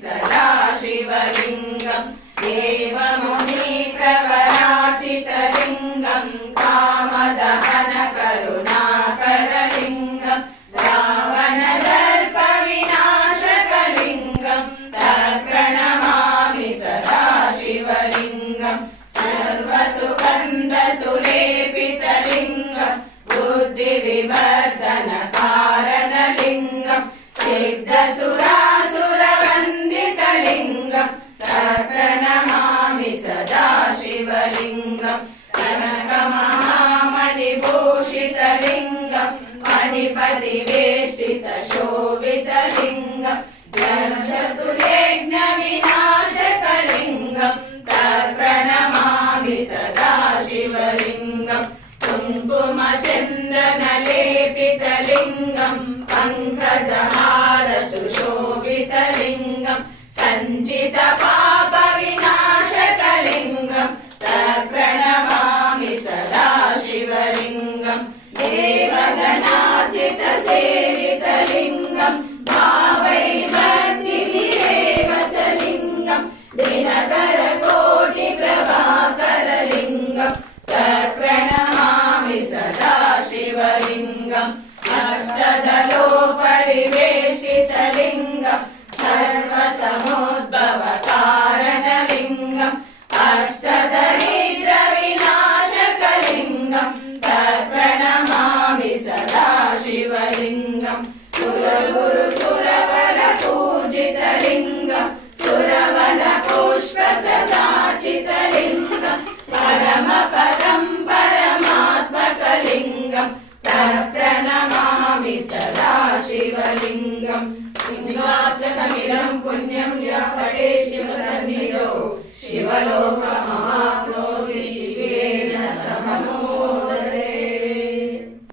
सदा शिवलिङ्गं देवमुनिप्रवराचितलिङ्गं कामदहनकरुणाकरलिङ्गं रावणदर्पविनाशकलिङ्गं तत्प्रणमामि सदा शिवलिङ्गं सर्वसुगन्धसुलेपितलिङ्गं बुद्धिविवर्धनकारणलिङ्गं सिद्धसुरासुरवन्दितलिङ्गं तत्प्रणमामि सदा शिवलिङ्गं कनकमहामणिभूषितलिङ्गं मणिपतिवेष्टितशोभितलिङ्गं यक्षसुलेघ्नविनाशकलिङ्गं तत्प्रणमामि सदा शिवलिङ्गं कुङ्कुमचन्दनलेपितलिङ्गं पङ्कजहारसुशोभितलिङ्गं सञ्चितपापविनाशकलिङ्गं तत्प्रणमामि सदा शिवलिङ्गं देवगणाचितसेवितलिङ्गं भावैर्भक्तिभिरेव च लिङ्गं दिनकरकोटिप्रभाकरलिङ्गं तत्प्रणमामि सदा शिवलिङ्गं अष्टदलोपरिवेष्टितलिङ्गं सर्वसमुद्भवकारणलिङ्गम् अष्टदरिद्रविनाशकलिङ्गं तत्प्रणमामि सदा शिवलिङ्गं सुरगुरुसुरवरपूजितलिङ्गं सुरवनपुष्पसदाचितलिङ्गं परमपदं परमात्मकलिङ्गं तत्प्रणमामि सदा शिवलिङ्गं लिङ्गाष्टकमिदं पुण्यं यः पठेत् शिवसन्निधौ शिवलोकमवाप्नोति शिशेन सह